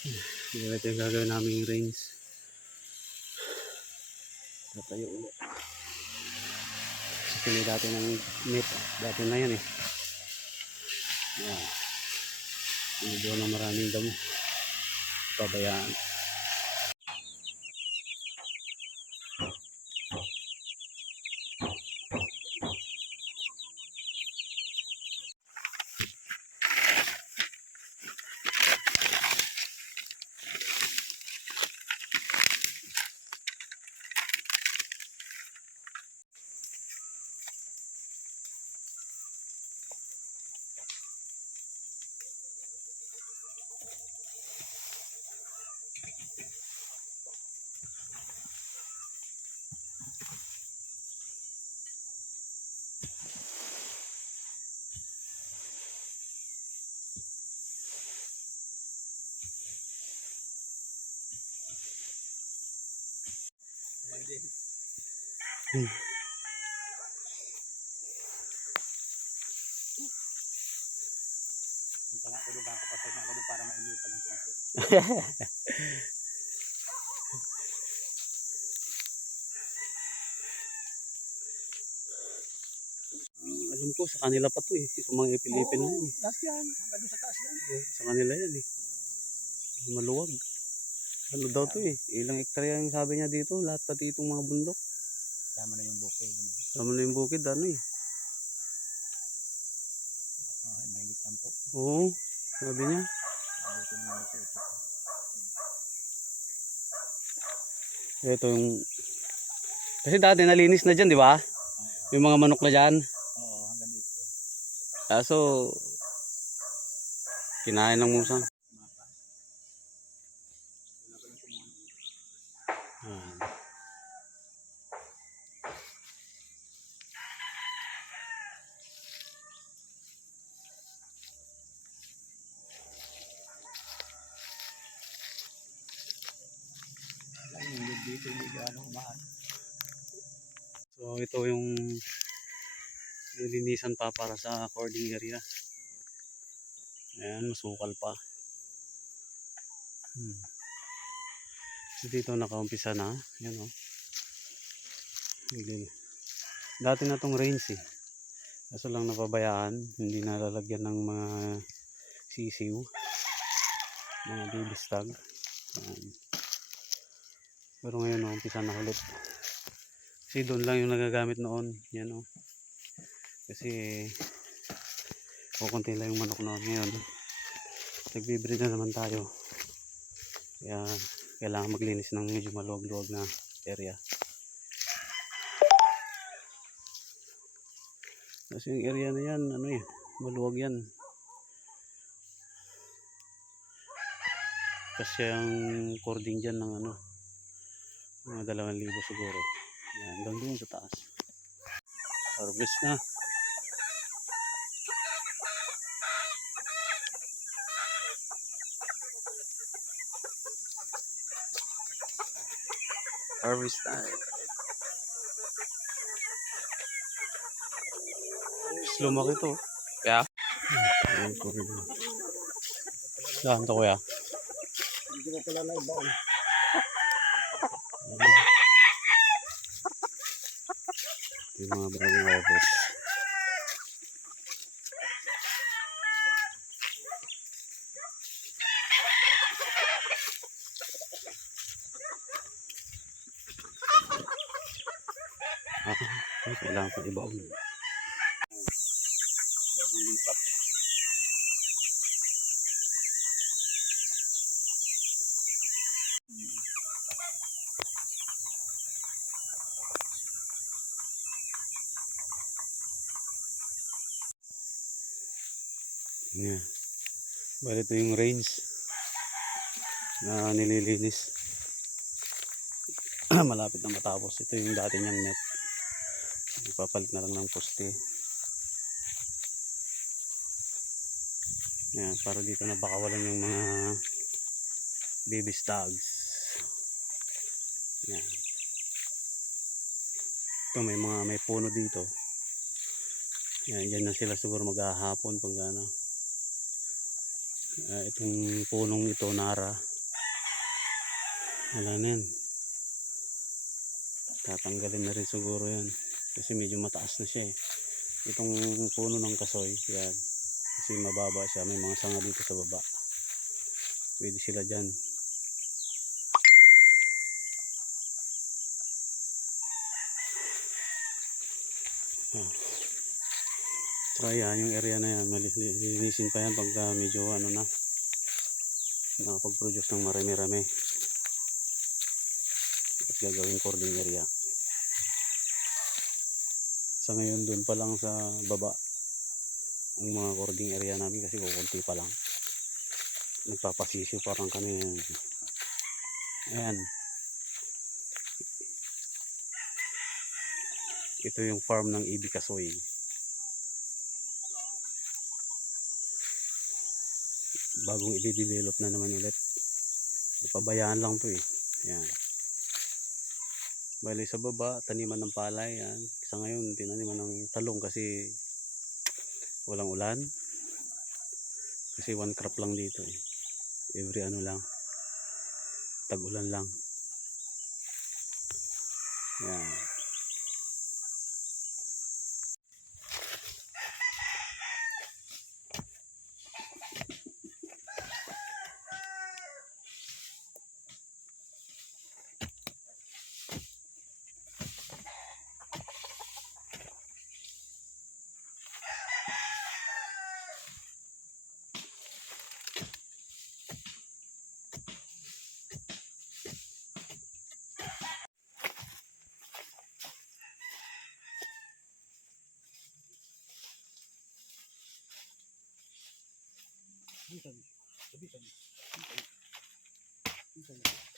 Ito yung gagawin namin range. Tatayo ulit. Kasi dati ng net. Dati na yan eh. Yan. Medyo na maraming damo. Pabayaan. Para mainitan ng konti. Alam ko sa kanila pa to eh. Itong mga ipil-ipil na yan eh. Lahat yan. Hanggang doon sa taas yan. Sa kanila yan eh. Maluwag. Ano daw to eh. Ilang hektarya yung sabi niya dito. Lahat pati itong mga bundok. Tama na yung bukid. Tama na yung bukid. Ano eh. Mahigit 10. Oo. Sabi niya. Ito yung... Kasi dati nalinis na dyan, di ba? Yung mga manok na dyan. Oo, hanggang dito. Kaso... Kinain ng musang. Dito hindi gano'ng umaan. So ito yung nilinisan pa para sa cording area. Ayan, masukal pa. So dito nakaumpisa na. Ayan o. Dati na tong range eh. Kaso lang napabayaan. Hindi nalalagyan ng mga sisiw. Mga baby stag. Pero ngayon umpisa na ulit. Kasi doon lang yung nagagamit noon. Yan o. Kasi kukunti lang yung manok noon. Ngayon nagbibreed na naman tayo. Kaya kailangan maglinis ng medyo maluwag-luwag na area. Kasi yung area na yan, ano eh, maluwag yan. Kasi ang cording dyan ng ano, mga 2,000 siguro. Yan, hanggang doon sa taas. Harvest na. Harvest time. Lumaki to. Kaya? Saan to kuya? Hindi ko pala na ibaon. Yung mga bagong harvest. Kailangan pa ibaon. Bagong lipat. Yeah. Bali ito yung range na nililinis. Malapit na matapos. Ito yung dati niyang net. Ipapalit na lang ng poste. Yan, para dito na bakawalan yung mga baby stags. Yan. Ito may puno dito. Yan, dyan na sila siguro maghahapon pag ano. Itong punong ito, Nara. Wala na yan. Tatanggalin na rin siguro yan. Kasi medyo mataas na siya eh. Itong puno ng kasoy, yan. Kasi mababa siya. May mga sanga dito sa baba. Pwede sila dyan. Tsaka yan, yung area na yan, malinisin pa yan pagka medyo ano na, nakapag-produce ng marami-rami. At gagawin cording area. Sa ngayon doon pa lang sa baba ang mga cording area namin kasi kukunti pa lang. Nagpapasisyo parang kanina. Ayan. Ito yung farm ng EB Kasoy. Bagong i-develop na naman ulit. Pabayaan lang to eh. Ayan. Bali sa baba, taniman ng palay. Yan. Sa ngayon, tinaniman ng talong kasi walang ulan. Kasi one crop lang dito eh. Every ano lang. Tag-ulan lang. Yan. Sabi.